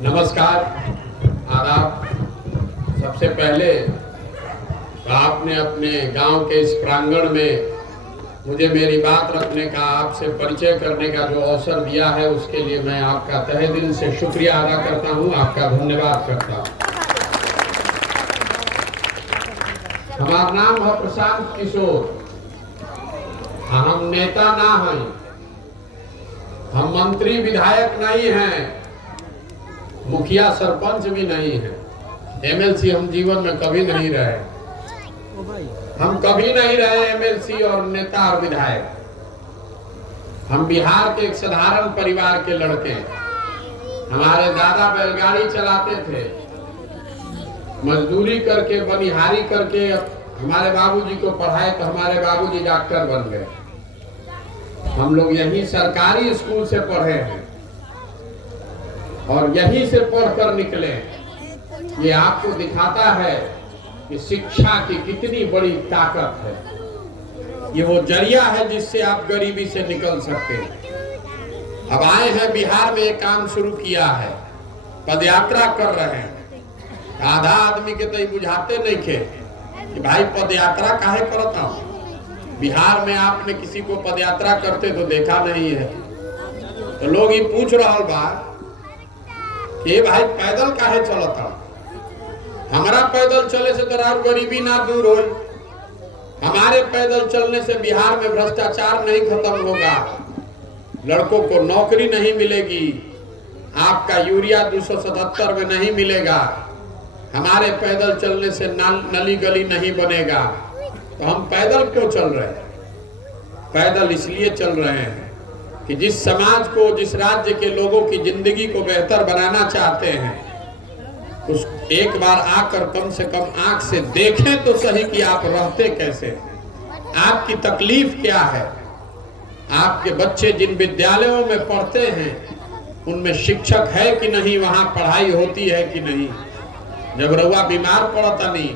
नमस्कार, आदाब। सबसे पहले आपने अपने गांव के इस प्रांगण में मुझे मेरी बात रखने का, आपसे परिचय करने का जो अवसर दिया है, उसके लिए मैं आपका तहे दिल से शुक्रिया अदा करता हूं, आपका धन्यवाद करता हूं। हमारा नाम है प्रशांत किशोर। हम नेता ना हैं, हम मंत्री विधायक नहीं हैं, मुखिया सरपंच भी नहीं है, एमएलसी हम जीवन में कभी नहीं रहे। हम कभी नहीं रहे एमएलसी और नेता और विधायक। हम बिहार के एक साधारण परिवार के लड़के। हमारे दादा बैलगाड़ी चलाते थे, मजदूरी करके, बनिहारी करके हमारे बाबूजी को पढ़ाए तो हमारे बाबूजी डॉक्टर बन गए। हम लोग यही सरकारी स्कूल से पढ़े हैं और यहीं से पढ़कर निकले। ये आपको दिखाता है कि शिक्षा की कितनी बड़ी ताकत है। ये वो जरिया है जिससे आप गरीबी से निकल सकते हैं। अब आए हैं बिहार में, एक काम शुरू किया है, पदयात्रा कर रहे हैं। आधा आदमी के तो बुझाते नहीं थे कि भाई पदयात्रा काहे करता हूं। बिहार में आपने किसी को पदयात्रा करते तो देखा नहीं है। तो लोग ये पूछ रहा बा कि भाई पैदल काहे चलता। हमारा पैदल चले से तो गरीबी ना दूर हो। हमारे पैदल चलने से बिहार में भ्रष्टाचार नहीं खत्म होगा, लड़कों को नौकरी नहीं मिलेगी, आपका यूरिया 277 में नहीं मिलेगा, हमारे पैदल चलने से नली गली नहीं बनेगा। तो हम पैदल क्यों चल रहे हैं? पैदल इसलिए चल रहे हैं कि जिस समाज को, जिस राज्य के लोगों की जिंदगी को बेहतर बनाना चाहते हैं, उस एक बार आकर कम से कम आंख से देखें तो सही कि आप रहते कैसे हैं, आपकी तकलीफ क्या है। आपके बच्चे जिन विद्यालयों में पढ़ते हैं उनमें शिक्षक है कि नहीं, वहां पढ़ाई होती है कि नहीं। जब रउआ बीमार पड़ता नहीं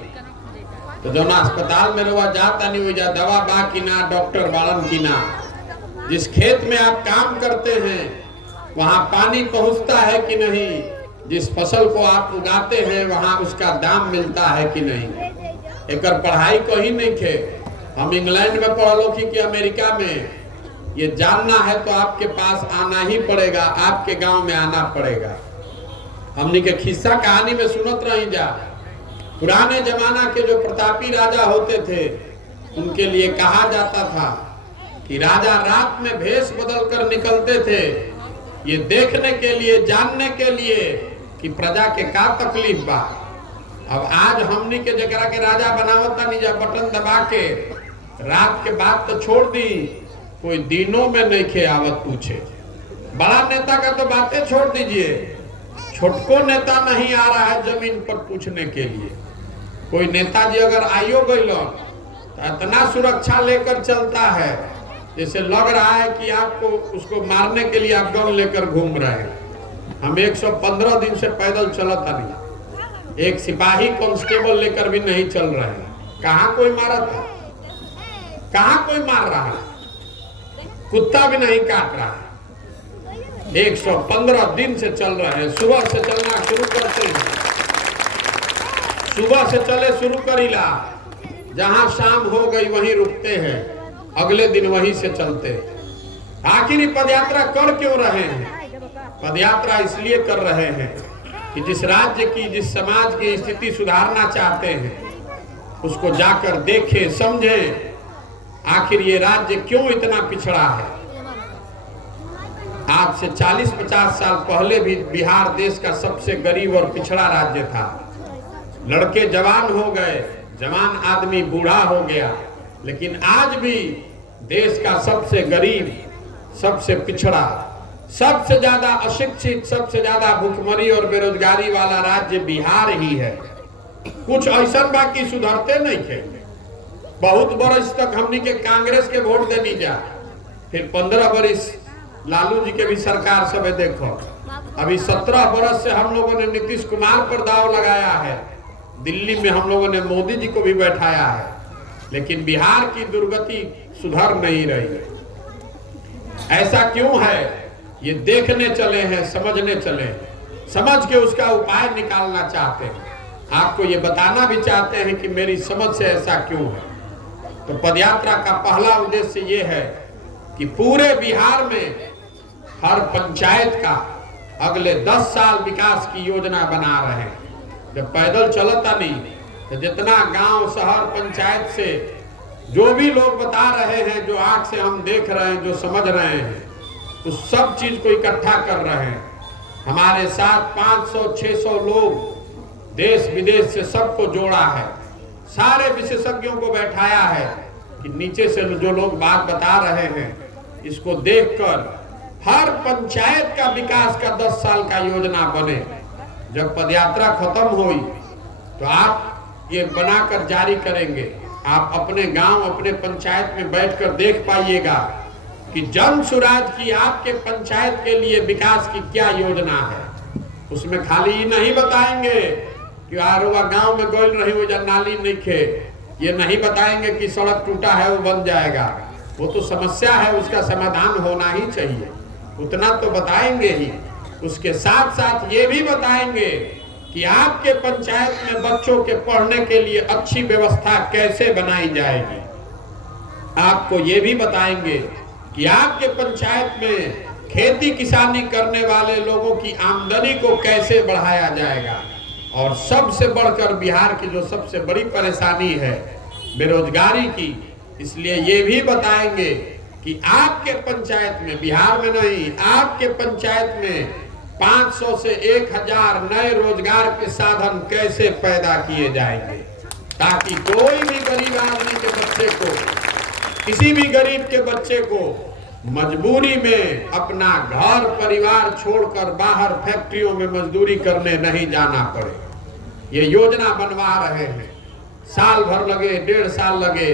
तो जो अस्पताल में रउआ जाता नहीं, वही दवा बा कि ना, डॉक्टर बाड़न की ना। जिस खेत में आप काम करते हैं वहां पानी पहुंचता है कि नहीं, जिस फसल को आप उगाते हैं वहां उसका दाम मिलता है कि नहीं। एक पढ़ाई को ही नहीं थे। हम इंग्लैंड में पढ़ लो कि अमेरिका में, ये जानना है तो आपके पास आना ही पड़ेगा, आपके गांव में आना पड़ेगा। हमने के खिस्सा कहानी में सुनत रही जा। पुराने जमाना के जो प्रतापी राजा होते थे उनके लिए कहा जाता था कि राजा रात में भेष बदल कर निकलते थे, ये देखने के लिए, जानने के लिए कि प्रजा के का तकलीफ बा। अब आज हमनी के जगह के राजा बनावता नहीं जा, बटन दबा के रात के बाद तो छोड़ दी, कोई दिनों में नहीं खे आवत पूछे। बड़ा नेता का तो बातें छोड़ दीजिए, छोटको नेता नहीं आ रहा है जमीन पर पूछने के लिए। कोई नेताजी अगर आइयो गई तो इतना सुरक्षा लेकर चलता है जैसे लग रहा है कि आपको उसको मारने के लिए आप गन लेकर घूम रहे हैं। हम 115 दिन से पैदल चलता नहीं, एक सिपाही कांस्टेबल लेकर भी नहीं चल रहे हैं। कहाँ कोई मारा था, कहाँ कोई मार रहा है, कुत्ता भी नहीं काट रहा है। 115 दिन से चल रहे हैं। सुबह से चलना शुरू करते हैं, सुबह से चले शुरू करीला, जहां शाम हो गई वहीं रुकते हैं, अगले दिन वहीं से चलते। आखिर पदयात्रा कर क्यों रहे हैं? पदयात्रा इसलिए कर रहे हैं कि जिस राज्य की, जिस समाज की स्थिति सुधारना चाहते हैं उसको जाकर देखें, समझें, आखिर ये राज्य क्यों इतना पिछड़ा है। आज से 40-50 साल पहले भी बिहार देश का सबसे गरीब और पिछड़ा राज्य था। लड़के जवान हो गए, जवान आदमी बूढ़ा हो गया, लेकिन आज भी देश का सबसे गरीब, सबसे पिछड़ा, सबसे ज्यादा अशिक्षित, सबसे ज्यादा भूखमरी और बेरोजगारी वाला राज्य बिहार ही है। कुछ ऐसा बाकी सुधरते नहीं थे। बहुत बरस तक हमने के कांग्रेस के वोट देनी जा, फिर 15 बरस लालू जी के भी सरकार सब है। देखो अभी 17 बरस से हम लोगों ने नीतीश कुमार पर दाव लगाया है, दिल्ली में हम लोगों ने मोदी जी को भी बैठाया है, लेकिन बिहार की दुर्गति सुधर नहीं रही है। ऐसा क्यों है? ये देखने चले हैं, समझने चले हैं। समझ के उसका उपाय निकालना चाहते हैं, आपको ये बताना भी चाहते हैं कि मेरी समझ से ऐसा क्यों है। तो पदयात्रा का पहला उद्देश्य ये है कि पूरे बिहार में हर पंचायत का अगले 10 साल विकास की योजना बना रहे हैं। जब पैदल चलता नहीं तो जितना गांव शहर पंचायत से जो भी लोग बता रहे हैं, जो आंख से हम देख रहे हैं, जो समझ रहे हैं, उस सब चीज को इकट्ठा कर रहे हैं। हमारे साथ 500-600 लोग देश विदेश से सबको जोड़ा है, सारे विशेषज्ञों को बैठाया है कि नीचे से जो लोग बात बता रहे हैं इसको देखकर हर पंचायत का विकास का 10 साल का योजना बने। जब पदयात्रा खत्म हुई तो आप ये बनाकर जारी करेंगे, आप अपने गांव अपने पंचायत में बैठकर देख पाइएगा कि जन सुराज की आपके पंचायत के लिए विकास की क्या योजना है। उसमें खाली ही नहीं बताएंगे कि आरोवा गांव में गोल रही हो जा नाली नहीं खे, ये नहीं बताएंगे कि सड़क टूटा है वो बन जाएगा, वो तो समस्या है, उसका समाधान होना ही चाहिए, उतना तो बताएंगे ही। उसके साथ साथ ये भी बताएंगे कि आपके पंचायत में बच्चों के पढ़ने के लिए अच्छी व्यवस्था कैसे बनाई जाएगी। आपको ये भी बताएंगे कि आपके पंचायत में खेती किसानी करने वाले लोगों की आमदनी को कैसे बढ़ाया जाएगा। और सबसे बढ़कर बिहार की जो सबसे बड़ी परेशानी है बेरोजगारी की, इसलिए ये भी बताएंगे कि आपके पंचायत में, बिहार में नहीं, आपके पंचायत में 500 से 1000 नए रोजगार के साधन कैसे पैदा किए जाएंगे, ताकि कोई भी गरीब आदमी के बच्चे को, किसी भी गरीब के बच्चे को मजबूरी में अपना घर परिवार छोड़कर बाहर फैक्ट्रियों में मजदूरी करने नहीं जाना पड़े। ये योजना बनवा रहे हैं, साल भर लगे, 1.5 साल लगे,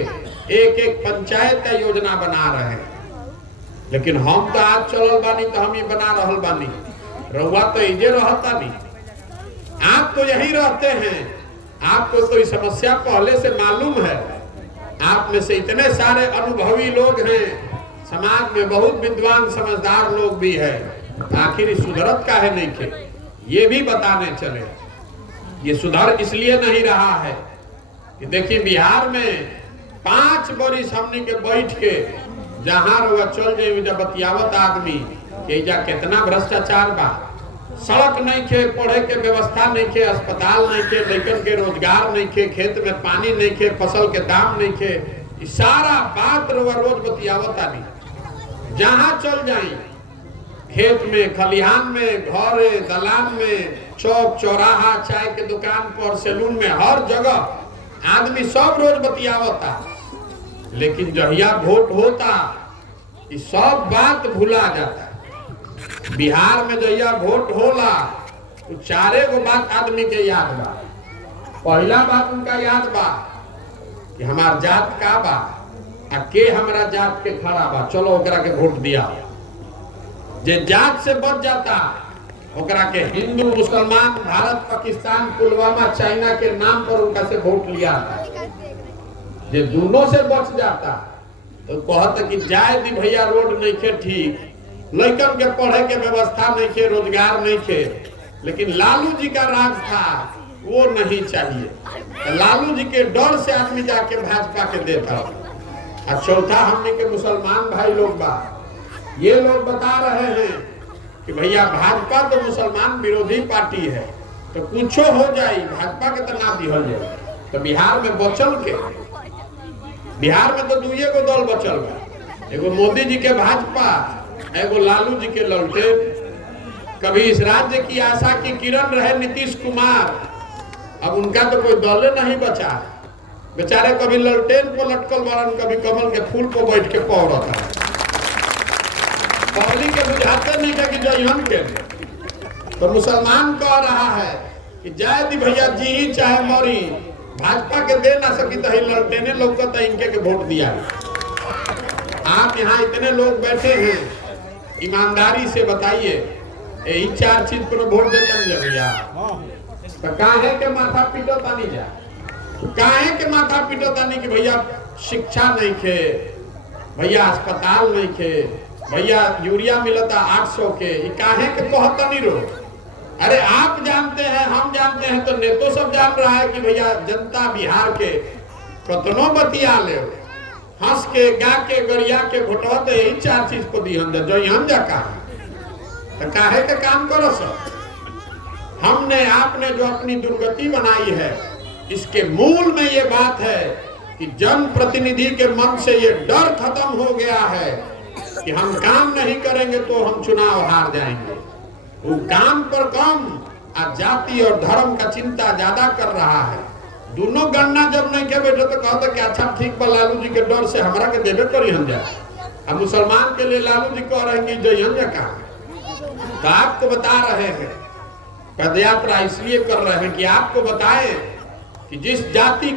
एक पंचायत का योजना बना रहे हैं। लेकिन हम तो आज चलल बानी तो हम ये बना रहल बानी, रउआ तो इजे रहता नहीं, आप तो यही रहते हैं, आपको तो इस समस्या पहले से मालूम है। आप में से इतने सारे अनुभवी लोग हैं, समाज में बहुत विद्वान समझदार लोग भी है, आखिर सुधरत का है नहीं के, ये भी बताने चले। ये सुधार इसलिए नहीं रहा है कि देखिए बिहार में 5 बरिस हमने के बैठ के जहां रुआ चल जाए जब बतियावत आदमी के जा कितना भ्रष्टाचार बा, सड़क नहीं खे, पढ़े के व्यवस्था नहीं खे, अस्पताल नहीं खे, लड़कन के रोजगार नहीं खे, खेत में पानी नहीं खे, फसल के दाम नहीं खे, सारा बात रुआ रोज बतियावत आदमी। जहां चल जाए, खेत में, खलिहान में, घर दलान में, चौक चौराहा, चाय के दुकान पर, सैलून में, हर जगह आदमी सब रोज बतियावता। लेकिन जहिया वोट होता ये सब बात भुला जाता। बिहार में जहिया वोट होला तो 4 बात आदमी के याद बा। पहला बात उनका याद बा कि हमार जात का बा, आ के हमरा जात के खड़ा बा, चलो ओकरा के वोट दिया। जे जात से बच जाता ओकरा के हिंदू मुसलमान, भारत पाकिस्तान, पुलवामा, चाइना के नाम पर उनका से वोट लिया। जे दोनों से बच जाता तो कहता कि जाए दी भैया, रोड नहीं खे ठीक, लड़कन के पढ़े के व्यवस्था नहीं खे, रोजगार नहीं खे। लेकिन लालू जी का राज था, वो नहीं चाहिए, तो लालू जी के डर से आदमी जाके भाजपा के देता। और चौथा हमने के मुसलमान भाई लोग बा, ये लोग बता रहे हैं कि भैया भाजपा तो मुसलमान विरोधी पार्टी है, तो कुछ हो जाए भाजपा के तो ना दिहल जाए। तो बिहार में बचल के, बिहार में तो 2 दल बचल बा, एगो मोदी जी के भाजपा, एगो लालू जी के ललटेन। कभी इस राज्य की आशा की किरण रहे नीतीश कुमार, अब उनका तो कोई दल नहीं बचा, बेचारे कभी ललटेन पर लटकल बड़न, कभी कमल के फूल पर बैठ के पौरता है। पब्लिक के बुझाते नहीं था कि जयहन के, तो मुसलमान कह रहा है कि जय दी भैया जी ही चाहे मरी, भाजपा के दे ना सकी तो ललटेने लोग तो इनके के वोट दिया। आप यहाँ इतने लोग बैठे हैं, ईमानदारी से बताइए, यही 4 चीज पर वोट देते हैं भैया, तो काहे के माथा पीटो तानी जा, काहे के माथा पीटो तानी कि भैया शिक्षा नहीं खे, भैया अस्पताल नहीं खे, भैया यूरिया मिलता 800 के, काहे के कहता नहीं रो। अरे आप जानते हैं, हम जानते हैं, तो नेतो सब जान रहा है कि भैया जनता बिहार के कतनो बतिया ले, हंस के गा के गरिया के भोटवा तो यही 4 चीज को दी हम जो हम जा तो काहे के काम करो सब। हमने आपने जो अपनी दुर्गति बनाई है, इसके मूल में ये बात है कि जन प्रतिनिधि के मन से ये डर खत्म हो गया है कि हम काम नहीं करेंगे तो हम चुनाव हार जाएंगे। वो काम पर कम और जाति और धर्म का चिंता ज्यादा कर रहा है। दोनों गणना जब नहीं के बैठे तो कहते कि अच्छा ठीक बा, लालू जी के डर से हमरा के देवे करी हम जाए। अब मुसलमान के लिए लालू जी कह रहे हैं कि जो हम जा कहा, तो आपको बता रहे हैं, पदयात्रा इसलिए कर रहे हैं कि आपको बताएं कि जिस जाति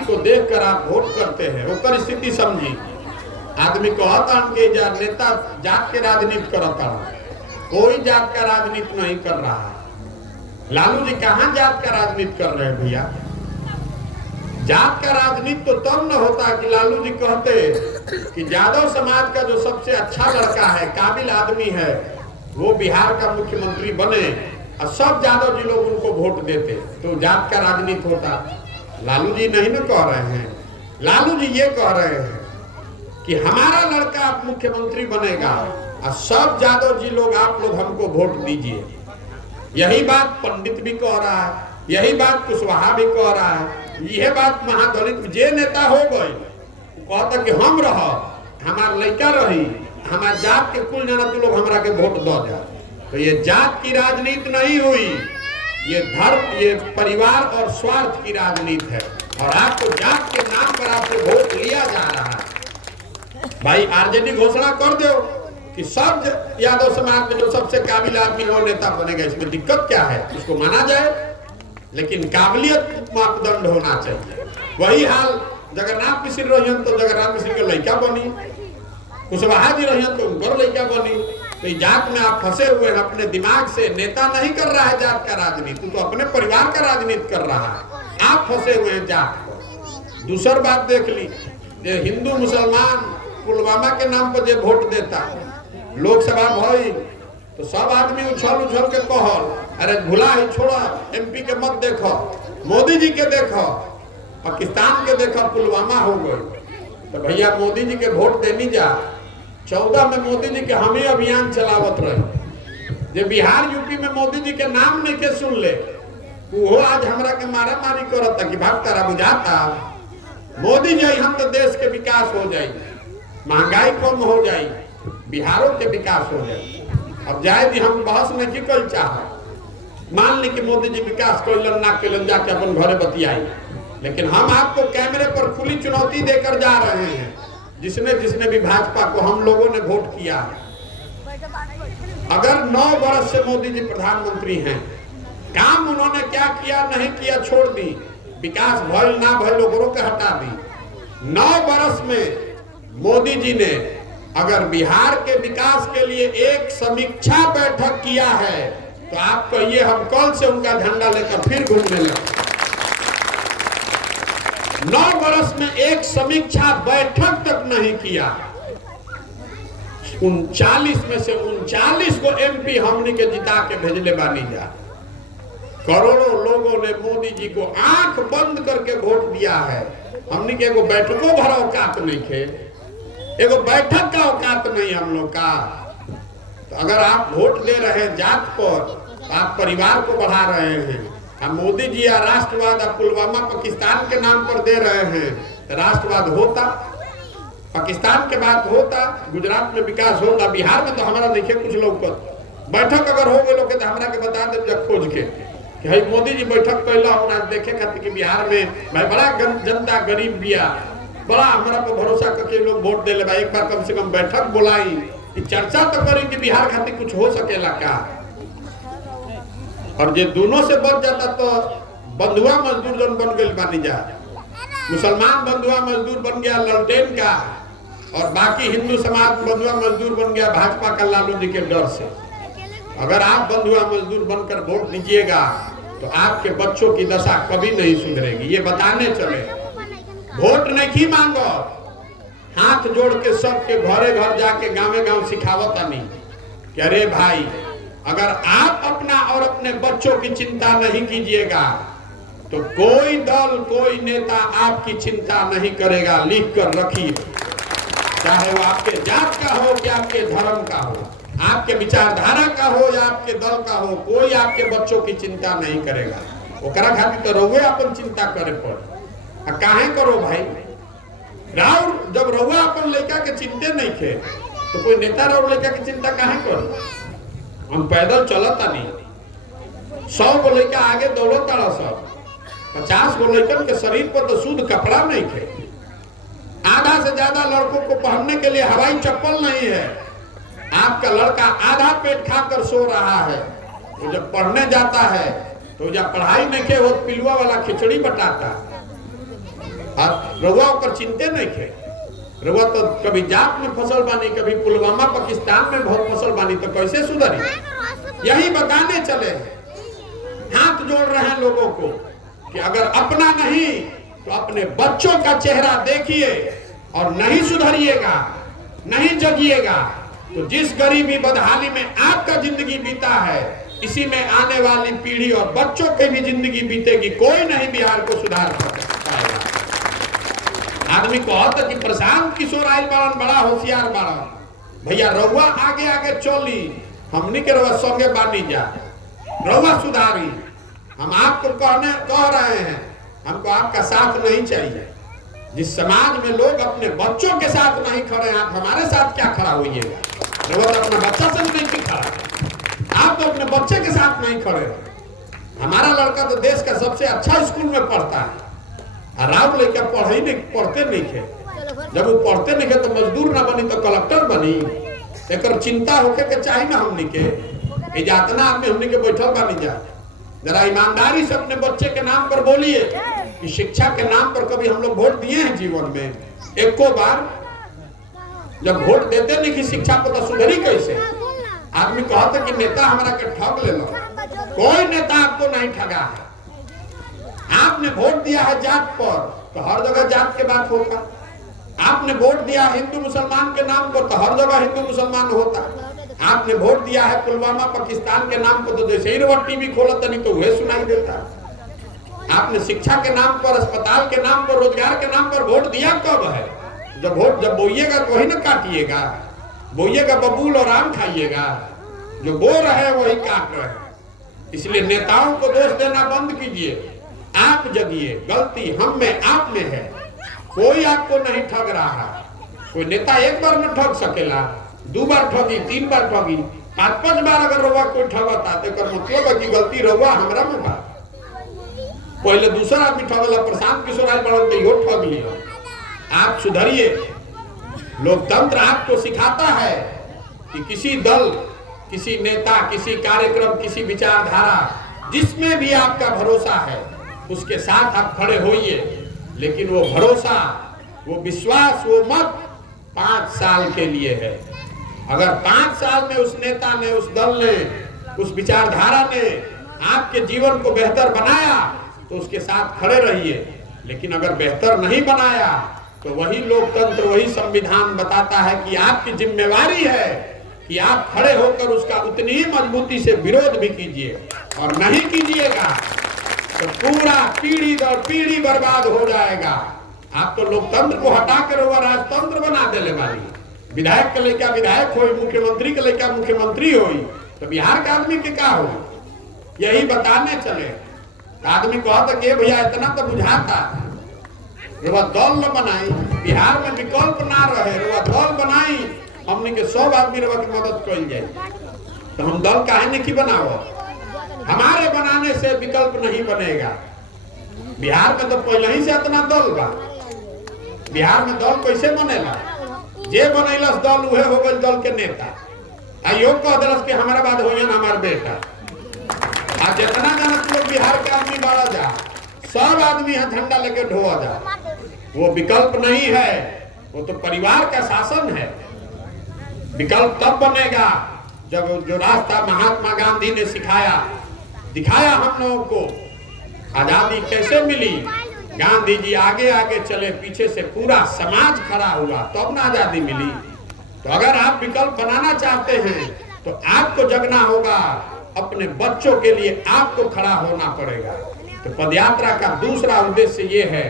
को देखकर आप वोट करते हैं वो परिस्थिति समझी। आदमी कहता कि नेता जात के राजनीति करता, कोई जात का राजनीति नहीं कर रहा है। लालू जी कहां जात का राजनीति कर रहे हैं भैया? जात का राजनीति तो तब न होता कि लालू जी कहते कि यादव समाज का जो सबसे अच्छा लड़का है, काबिल आदमी है, वो बिहार का मुख्यमंत्री बने और सब यादव जी लोग उनको वोट देते, तो जात का राजनीति होता। लालू जी नहीं न कह रहे हैं, लालू जी ये कह रहे हैं कि हमारा लड़का मुख्यमंत्री बनेगा और सब यादव जी लोग आप लोग हमको वोट दीजिए। यही बात पंडित भी कह रहा है, यही बात कुशवाहा भी कह रहा है, यह बात महादलित जे नेता हो गए कहता कि हम रह, हमार लड़का रही, हमारे जात के कुल जना तो लोग हमरा के वोट दो जाए। तो ये जात की राजनीति नहीं हुई, ये धर्म, ये परिवार और स्वार्थ की राजनीति है। और आपको जात के नाम पर आपसे वोट लिया जा रहा है। भाई आरजेडी घोषणा कर दो कि सब यादव समाज में जो सबसे काबिल आदमी वो नेता बनेगा, इसमें दिक्कत क्या है? उसको माना जाए, लेकिन काबिलियत मापदंड होना चाहिए। वही हाल जगन्नाथ मिश्र रही तो जगन्नाथ मिश्र के लड़का बनी, कुशवाहा जी रही तो उनको लड़का बनी। तो जात में आप फंसे हुए हैं, अपने दिमाग से नेता नहीं कर रहा है जात का राजनीति, तो अपने परिवार का राजनीति कर रहा है। आप फंसे हुए हैं जात को। दूसरी बात देख ली, हिंदू मुसलमान पुलवामा के नाम पर जो वोट देता, लोकसभा भई तो सब आदमी उछल उछल के कहल, अरे भुला ही छोड़ा, एमपी के मत देखो, मोदी जी के देखो, पाकिस्तान के देखो, पुलवामा हो गए। तो भैया मोदी जी के वोट देनी जा। 14 में मोदी जी के हम ही अभियान चलावत रहे, जो बिहार यूपी में मोदी जी के नाम नहीं के सुन ले, वो आज हमरा के मारा मारी करता कि भाग तारा बुझाता मोदी जी हम तो देश के विकास हो जाए, महंगाई कम हो जाए, बिहारों के विकास हो जाए। अब जाए भी हम बहस में की कल चाह, मान ली कि मोदी जी विकास कैलन ना कैलन, जाके अपन घरे बतियाई, लेकिन हम आपको कैमरे पर खुली चुनौती देकर जा रहे हैं। जिसने जिसने भी भाजपा को हम लोगों ने वोट किया, अगर 9 वर्ष से मोदी जी प्रधानमंत्री हैं, काम उन्होंने क्या किया नहीं किया छोड़ दी, विकास भइल ना भइल ओकरों के हटा दी। 9 वर्ष में मोदी जी ने अगर बिहार के विकास के लिए एक समीक्षा बैठक किया है, तो आप कहिए हम कल से उनका झंडा लेकर फिर घूमने लगे। 9 वर्ष में एक समीक्षा बैठक तक नहीं किया। 39 में से 39 को एमपी हमनी के जिता के भेजले बानी जा। करोड़ों लोगों ने मोदी जी को आंख बंद करके वोट दिया है। हमनी के एगो बैठकों भरा औकात नहीं थे, एगो बैठक का औकात नहीं हम लोग का। तो अगर आप वोट दे रहे हैं जात पर, तो आप परिवार को बढ़ा रहे हैं। हम मोदी जी या राष्ट्रवाद पुलवामा पाकिस्तान के नाम पर दे रहे हैं, तो राष्ट्रवाद होता, पाकिस्तान के बाद होता, गुजरात में विकास होता, बिहार में तो हमारा देखिए कुछ लोग बैठक अगर हो गए लोग तो हमरा के बता दे जब खोज के कि भाई मोदी जी बैठक कैला हम आज देखे खातिर कि बिहार में भाई बड़ा जनता गरीब बिया, बड़ा हमारा पर भरोसा करके लोग वोट दे ले भाई, एक बार कम से कम बैठक बुलाई, चर्चा तो करें कि बिहार खातिर कुछ हो सकेला का। और जे दोनों से बच जाता तो बंधुआ मजदूर जन बन गए बानी जा, मुसलमान बंधुआ मजदूर बन गया ललटेन का, और बाकी हिंदू समाज बंधुआ मजदूर बन गया भाजपा का लालू जी के डर से। अगर आप बंधुआ मजदूर बनकर वोट दीजिएगा तो आपके बच्चों की दशा कभी नहीं सुधरेगी। ये बताने चले, वोट नहीं मांगो, हाथ जोड़ के सबके घरे घर जाके गाँव गाँव सिखावता नहीं कि अरे भाई अगर आप अपना और अपने बच्चों की चिंता नहीं कीजिएगा तो कोई दल, कोई नेता आपकी चिंता नहीं करेगा। लिख कर रखिए, चाहे वो आपके जात का हो कि आपके धर्म का हो, आपके विचारधारा का हो या आपके दल का हो, कोई आपके बच्चों की चिंता नहीं करेगा। ओकरा खातिर तो रउए अपन चिंता करे पड़। काहे करो भाई? राउर जब रउआ अपन लड़का के चिंते नहीं थे तो कोई नेता राउर लड़का की चिंता काहे करो? हम पैदल चलता नहीं, 100 गो लड़का आगे दौड़ता रहा, सब 50 गो लड़कन के शरीर पर तो शुद्ध कपड़ा नहीं थे। आधा से ज्यादा लड़कों को पहनने के लिए हवाई चप्पल नहीं है। आपका लड़का आधा पेट खाकर सो रहा है, वो जब पढ़ने जाता है तो जब पढ़ाई नहीं खे वो पिलुआ वाला खिचड़ी बटाता। और रउआ पर चिंते नहीं खे। रउआ तो कभी जाट में फसल बानी, कभी पुलवामा पाकिस्तान में बहुत फसल बानी, तो कैसे सुधरी? यही बताने चले, हाथ जोड़ रहे हैं लोगों को कि अगर अपना नहीं तो अपने बच्चों का चेहरा देखिए और नहीं सुधरिएगा, नहीं जगिएगा तो जिस गरीबी बदहाली में आपका जिंदगी बीता है, इसी में आने वाली पीढ़ी और बच्चों की भी जिंदगी बीतेगी। कोई नहीं बिहार को सुधार पाएगा। आदमी कहता कि प्रशांत किशोर आयल बाड़न, बड़ा होशियार बाड़न। भैया रउआ आगे आगे चली, हमनी के रउआ संगे बानी जा, रउआ सुधारी। हम आपको कह रहे हैं, हमको आपका साथ नहीं चाहिए। जिस समाज में लोग अपने बच्चों के साथ नहीं खड़े, आप हमारे साथ क्या खड़ा होइएगा? रउआ तो अपने बच्चा से नहीं खड़ा, आप तो अपने बच्चे के साथ नहीं खड़े। हमारा लड़का तो देश का सबसे अच्छा स्कूल में पढ़ता है, राव लड़का पढ़ते नहीं थे। जब वो पढ़ते नहीं थे तो मजदूर ना बनी तो कलेक्टर बनी। एक चिंता होके के चाहिए ना हमनी के, जातना आदमी हमनी के बैठल बानी जा। जरा ईमानदारी से अपने बच्चे के नाम पर बोलिए कि शिक्षा के नाम पर कभी हम लोग वोट दिए हैं जीवन में? एको बार? जब वोट देते नहीं कि शिक्षा को तो सुधरी कैसे? आदमी कहते कि नेता हमारा के ठग ले लो। कोई नेता आपको नहीं ठगा है। आपने वोट दिया है जात पर तो हर जगह जात के बात होता। आपने वोट दिया हिंदू मुसलमान के नाम पर तो हर जगह हिंदू मुसलमान होता। आपने वोट दिया है पुलवामा पाकिस्तान के नाम पर तो जैसे ही रोड टीवी खोलता नहीं तो वह सुनाई देता। आपने शिक्षा के नाम पर, अस्पताल के नाम पर, रोजगार के नाम पर वोट दिया कब है? जब बोइएगा तो वही ना काटिएगा। बोइएगा बबूल और आम खाइएगा, जो बो रहे वही काट रहे। इसलिए नेताओं को दोष देना बंद कीजिए, आप जगिए। गलती हम में, आप में है। कोई आपको नहीं ठग रहा। कोई नेता एक बार में ठग सकेला, 2 बार ठगी, 3 बार ठगी, 5-5 बार अगर रउआ कोई ठगता तो मतलब है कि गलती रउआ हमरा में बा। पहले दूसरा आदमी ठगला, प्रशांत किशोर आयल बड़न तो इहो ठग लिया। आप सुधरिए। लोकतंत्र आपको सिखाता है कि किसी दल, किसी नेता, किसी कार्यक्रम, किसी विचारधारा, जिसमें भी आपका भरोसा है उसके साथ आप खड़े होइए। लेकिन वो भरोसा, वो विश्वास, वो मत 5 साल के लिए है। अगर 5 साल में उस नेता ने, उस दल ने, उस विचारधारा ने आपके जीवन को बेहतर बनाया तो उसके साथ खड़े रहिए। लेकिन अगर बेहतर नहीं बनाया तो वही लोकतंत्र, वही संविधान बताता है कि आपकी जिम्मेवारी है कि आप खड़े होकर उसका उतनी ही मजबूती से विरोध भी कीजिए। और नहीं कीजिएगा तो पूरा पीढ़ी दर पीढ़ी बर्बाद हो जाएगा। आप तो लोकतंत्र को हटा कर वो राजतंत्र बना देने वाली। विधायक के लेकर विधायक हो, मुख्यमंत्री के लेकर मुख्यमंत्री हो, तो बिहार का आदमी के क्या हो? यही बताने चले। आदमी कहता कि भैया इतना तो बुझाता, दल न बनाई, बिहार में विकल्प ना रहे, दल बनाई, हमने के 100 आदमी की मदद कल जाए। तो हम दल काहे नहीं बनाओ? हमारे बनाने से विकल्प नहीं बनेगा। बिहार में तो पहले ही से इतना दल बा। बिहार में दल कैसे बनेला? जे बनैलस दल उहे हो गल दल के नेता। आयोग कह दिलस कि हमारा बाद होयन हमार बेटा। आज जितना जनत लोग बिहार के आदमी बाड़ा जा, सब आदमी यहाँ झंडा लेके ढोआ जा। वो विकल्प नहीं है, वो तो परिवार का शासन है। विकल्प तब बनेगा जब जो रास्ता महात्मा गांधी ने दिखाया हम लोगों को। आजादी कैसे मिली? गांधी जी आगे आगे चले, पीछे से पूरा समाज खड़ा हुआ, तब ना आजादी मिली। तो अगर आप विकल्प बनाना चाहते हैं तो आपको जगना होगा, अपने बच्चों के लिए आपको खड़ा होना पड़ेगा। तो पदयात्रा का दूसरा उद्देश्य ये है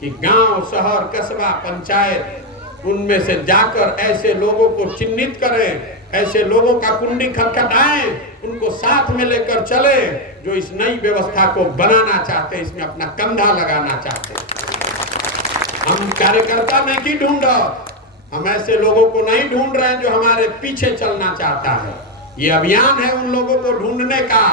कि गांव, शहर, कस्बा, पंचायत, उनमें से जाकर ऐसे लोगों को चिन्हित करें, ऐसे लोगों का कुंडी खटखटाएं, उनको साथ में लेकर चले जो इस नई व्यवस्था को बनाना चाहते हैं, इसमें अपना कंधा लगाना चाहते हैं। हम कार्यकर्ता नहीं ढूंढ रहे, हम ऐसे लोगों को नहीं ढूंढ रहे हैं जो हमारे पीछे चलना चाहता है। ये अभियान है उन लोगों को ढूंढने का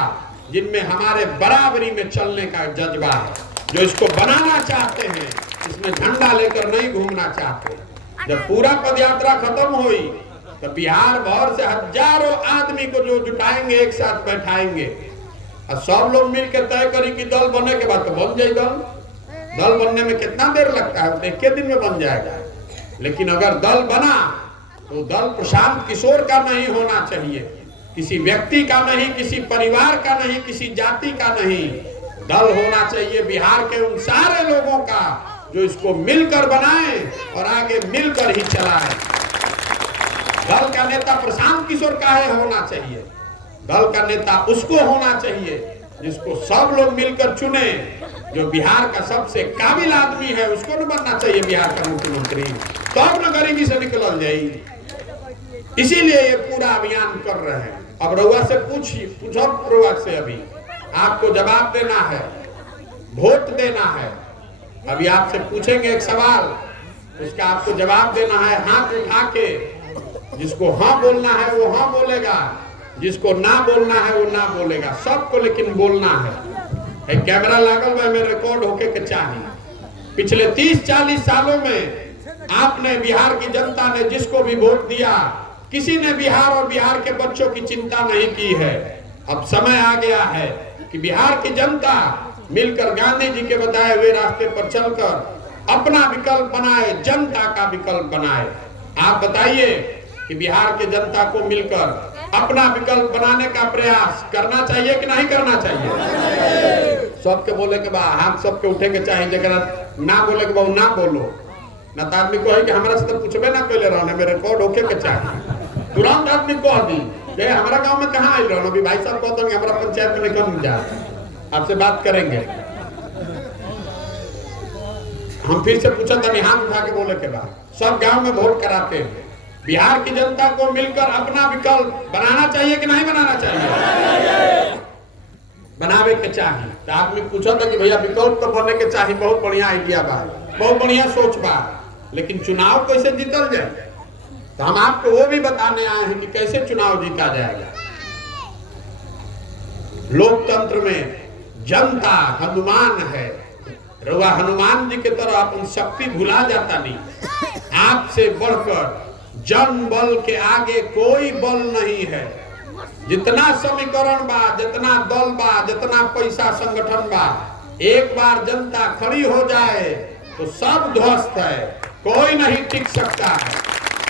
जिनमें हमारे बराबरी में चलने का जज्बा है, जो इसको बनाना चाहते हैं, इसमें झंडा लेकर नहीं घूमना चाहते। जब पूरा पदयात्रा खत्म हुई तो बिहार भर से हजारों आदमी को जो जुटाएंगे, एक साथ बैठाएंगे और सब लोग मिलकर तय करी कि दल बनने के बाद तो बन जाए। दल बनने में कितना देर लगता है, एक के दिन में बन जाएगा। लेकिन अगर दल बना तो दल प्रशांत किशोर का नहीं होना चाहिए, किसी व्यक्ति का नहीं, किसी परिवार का नहीं, किसी जाति का नहीं। दल होना चाहिए बिहार के उन सारे लोगों का जो इसको मिलकर बनाए और आगे मिलकर ही चलाए। दल का नेता प्रशांत किशोर काहे होना चाहिए? दल का नेता उसको होना चाहिए जिसको सब लोग मिलकर चुने, जो बिहार का सबसे काबिल आदमी है, उसको न बनना चाहिए बिहार का मुख्यमंत्री, तो अब न गरीबी से निकल जाए। इसीलिए ये पूरा अभियान कर रहे हैं। अब रउआ से पूछो रउआ से, अभी आपको जवाब देना है, वोट देना है। अभी आपसे पूछेंगे एक सवाल, उसका आपको जवाब देना है हाथ उठा के। जिसको हाँ बोलना है वो हाँ बोलेगा, जिसको ना बोलना है वो ना बोलेगा, सबको लेकिन बोलना है। एक कैमरा लागल में रिकॉर्ड होके के चाहिए। पिछले 30-40 सालों में आपने, बिहार की जनता ने जिसको भी वोट दिया, किसी ने बिहार और बिहार के बच्चों की चिंता नहीं की है। अब समय आ गया है कि बिहार की जनता मिलकर गांधी जी के बताए हुए रास्ते पर चलकर अपना विकल्प बनाए, जनता का विकल्प बनाए। आप बताइए कि बिहार की जनता को मिलकर अपना विकल्प बनाने का प्रयास करना चाहिए कि नहीं करना चाहिए? सबके बोले के बाद हाथ सबके उठे के चाहिए, जगह ना बोले के बाद ना बोलो ना, तो आदमी को है कि हमारा से तो पूछबे ना कैले रहो, मेरे रिकॉर्ड होके के चाहिए। तुरंत आदमी कह दी ये हमारा गांव में कहाँ आई रहो, अभी भाई साहब कहते हैं हमारा पंचायत में निकल जा, आपसे बात करेंगे। हम फिर से पूछा था, हाथ उठा के बोले के बाद सब गांव में वोट कराते हैं। बिहार की जनता को मिलकर अपना विकल्प बनाना चाहिए कि नहीं बनाना चाहिए? बनावे के चाहिए। तो आदमी पूछा था कि भैया विकल्प तो बनने के चाहिए, बहुत बढ़िया आइडिया बा, बहुत बढ़िया सोच बा, लेकिन चुनाव कैसे जीतल जाए? तो हम आपको वो भी बताने आए हैं कि कैसे चुनाव जीता जाएगा। लोकतंत्र में जनता हनुमान है। रउआ हनुमान जी की तरह अपन शक्ति भुला जाता नहीं। आपसे बढ़कर जन बल के आगे कोई बल नहीं है। जितना समीकरण बा, जितना दल बा, जितना पैसा संगठन बा, एक बार जनता खड़ी हो जाए तो सब ध्वस्त है, कोई नहीं टिक सकता है।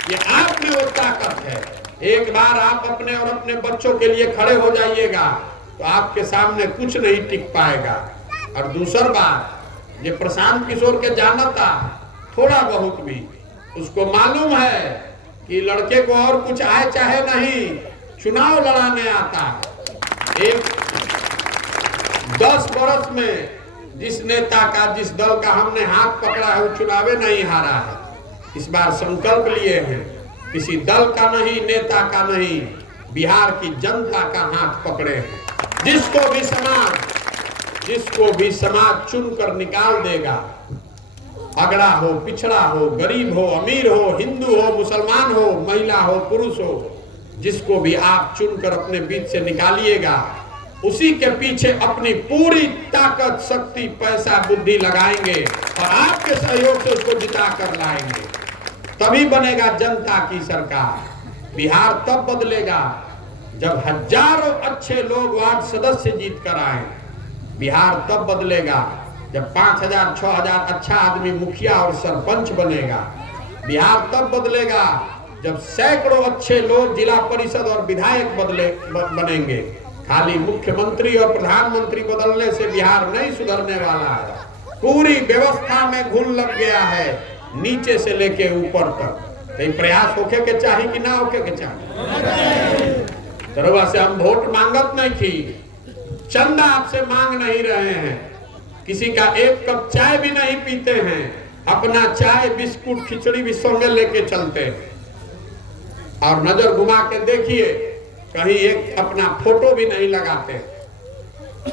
ये आप में वो ताकत है। एक बार आप अपने और अपने बच्चों के लिए खड़े हो जाइएगा तो आपके सामने कुछ नहीं टिक पाएगा। और दूसरी बात, ये प्रशांत किशोर के जानता थोड़ा बहुत भी, उसको मालूम है कि लड़के को और कुछ आए चाहे नहीं, चुनाव लड़ाने आता है। एक 10 वर्ष में जिस नेता का, जिस दल का हमने हाथ पकड़ा है, वो चुनावे नहीं हारा है। इस बार संकल्प लिए हैं, किसी दल का नहीं, नेता का नहीं, बिहार की जनता का हाथ पकड़े हैं। जिसको भी समाज चुनकर निकाल देगा, अगड़ा हो, पिछड़ा हो, गरीब हो, अमीर हो, हिंदू हो, मुसलमान हो, महिला हो, पुरुष हो, जिसको भी आप चुनकर अपने बीच से निकालिएगा, उसी के पीछे अपनी पूरी ताकत, शक्ति, पैसा, बुद्धि लगाएंगे और आपके सहयोग से उसको जिता कर लाएंगे। तभी बनेगा जनता की सरकार। बिहार तब बदलेगा जब हजारों अच्छे लोग वार्ड सदस्य जीत कर आए। बिहार तब बदलेगा जब 5000, 6000 अच्छा आदमी मुखिया और सरपंच बनेगा। बिहार तब बदलेगा जब सैकड़ों अच्छे लोग जिला परिषद और विधायक बनेंगे। खाली मुख्यमंत्री और प्रधानमंत्री बदलने से बिहार नहीं सुधरने वाला है। पूरी व्यवस्था में घुन लग गया है, नीचे से लेके ऊपर तक। तो प्रयास होके के चाहिए कि ना होके के चाहिए? दरोगा से हम वोट मांगत नहीं थी, चंदा आपसे मांग नहीं रहे हैं, किसी का एक कप चाय भी नहीं पीते हैं, अपना चाय बिस्कुट खिचड़ी भी संगे लेके चलते हैं। और नजर घुमा के देखिए, कहीं एक अपना फोटो भी नहीं लगाते।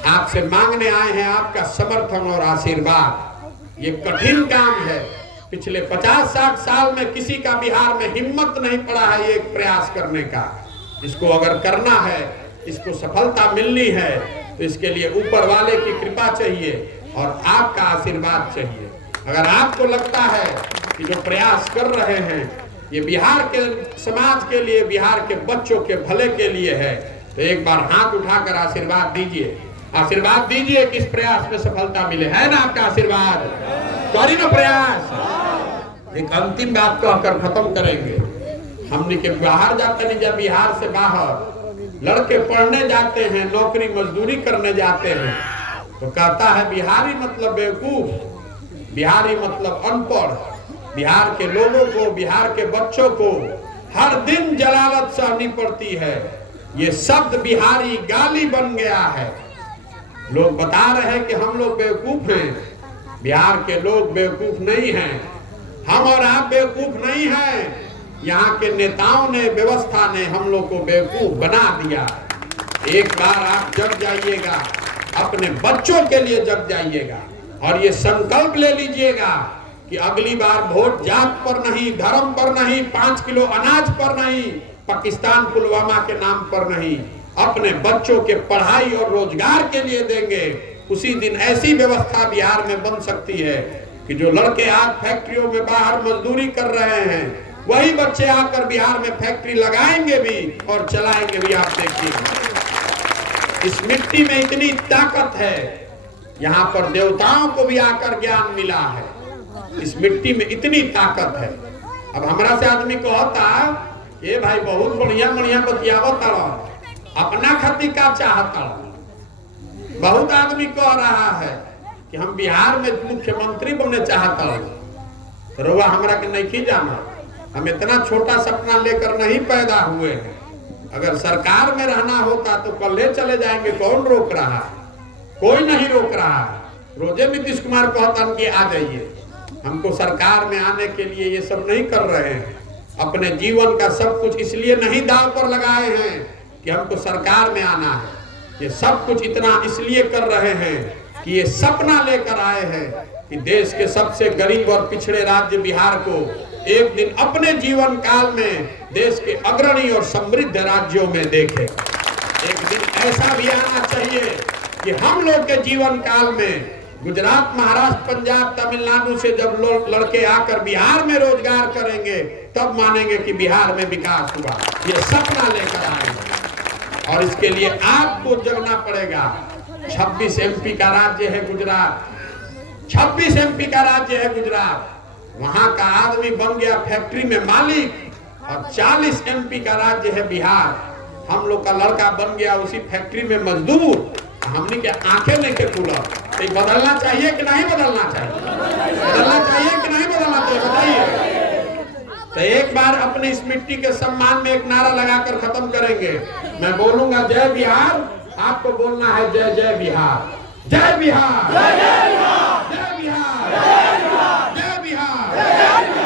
आपसे मांगने आए हैं आपका समर्थन और आशीर्वाद। ये कठिन काम है। पिछले 50-60 साल में किसी का बिहार में हिम्मत नहीं पड़ा है ये एक प्रयास करने का। इसको अगर करना है, इसको सफलता मिलनी है, तो इसके लिए ऊपर वाले की कृपा चाहिए और आपका आशीर्वाद चाहिए। अगर आपको लगता है कि जो प्रयास कर रहे हैं ये बिहार के समाज के लिए, बिहार के बच्चों के भले के लिए है, तो एक बार हाथ उठाकर आशीर्वाद दीजिए। आशीर्वाद दीजिए कि इस प्रयास में सफलता मिले। है ना आपका आशीर्वाद? करी ना प्रयास। एक अंतिम बात कहकर खत्म करेंगे। हमने के बाहर जाते नहीं, जब बिहार से बाहर लड़के पढ़ने जाते हैं, नौकरी मजदूरी करने जाते हैं, तो कहता है बिहारी मतलब बेवकूफ, बिहारी मतलब अनपढ़। बिहार के लोगों को, बिहार के बच्चों को हर दिन जलालत सहनी पड़ती है। ये शब्द बिहारी गाली बन गया है। लोग बता रहे हैं कि हम लोग बेवकूफ हैं। बिहार के लोग बेवकूफ नहीं हैं, हम और आप बेवकूफ नहीं हैं। यहाँ के नेताओं ने, व्यवस्था ने हम लोग को बेवकूफ बना दिया। एक बार आप जग जाइएगा, अपने बच्चों के लिए जग जाइएगा और ये संकल्प ले लीजिएगा कि अगली बार वोट जात पर नहीं, धर्म पर नहीं, 5 किलो अनाज पर नहीं, पाकिस्तान पुलवामा के नाम पर नहीं, अपने बच्चों के पढ़ाई और रोजगार के लिए देंगे। उसी दिन ऐसी व्यवस्था बिहार में बन सकती है कि जो लड़के आज फैक्ट्रियों में बाहर मजदूरी कर रहे हैं, वही बच्चे आकर बिहार में फैक्ट्री लगाएंगे भी और चलाएंगे भी। आप देखिए, इस मिट्टी में इतनी ताकत है। यहाँ पर देवताओं को भी आकर ज्ञान मिला है। इस मिट्टी में इतनी ताकत है। अब हमरा से आदमी कहता, ये भाई बहुत बढ़िया बढ़िया बतियावत, अपना खातिर का चाहता। बहुत आदमी कह रहा है कि हम बिहार में मुख्यमंत्री बनने चाहता हूँ। तो रउआ हमरा के नहीं जाना, हम इतना छोटा सपना लेकर नहीं पैदा हुए हैं। अगर सरकार में रहना होता तो कल चले जाएंगे, कौन रोक रहा है? कोई नहीं रोक रहा है। रोजे नीतीश कुमार कहता कि आ जाइए। हमको सरकार में आने के लिए ये सब नहीं कर रहे हैं। अपने जीवन का सब कुछ इसलिए नहीं दांव पर लगाए हैं कि हमको सरकार में आना है। ये सब कुछ इतना इसलिए कर रहे हैं कि ये सपना लेकर आए हैं कि देश के सबसे गरीब और पिछड़े राज्य बिहार को एक दिन अपने जीवन काल में देश के अग्रणी और समृद्ध राज्यों में देखें। एक दिन ऐसा भी आना चाहिए कि हम लोग के जीवन काल में गुजरात, महाराष्ट्र, पंजाब, तमिलनाडु से जब लोग लड़के आकर बिहार में रोजगार करेंगे, तब मानेंगे कि बिहार में विकास हुआ। ये सपना लेकर आएंगे और इसके लिए आपको जगना पड़ेगा। 26 MP का राज्य है गुजरात, 26 MP का राज्य है गुजरात। वहां का आदमी बन गया फैक्ट्री में मालिक और 40 MP का राज्य है बिहार। हम लोग का लड़का बन गया उसी फैक्ट्री में मजदूर। हमने के आंखें नहीं के खुला। तो बदलना चाहिए कि नहीं बदलना चाहिए? बदलना चाहिए कि नहीं बदलना चाहिए? बताइए। तो एक बार अपने इस मिट्टी के सम्मान में एक नारा लगाकर खत्म करेंगे। मैं बोलूंगा जय बिहार, आपको बोलना है जय जय बिहार। जय बिहार।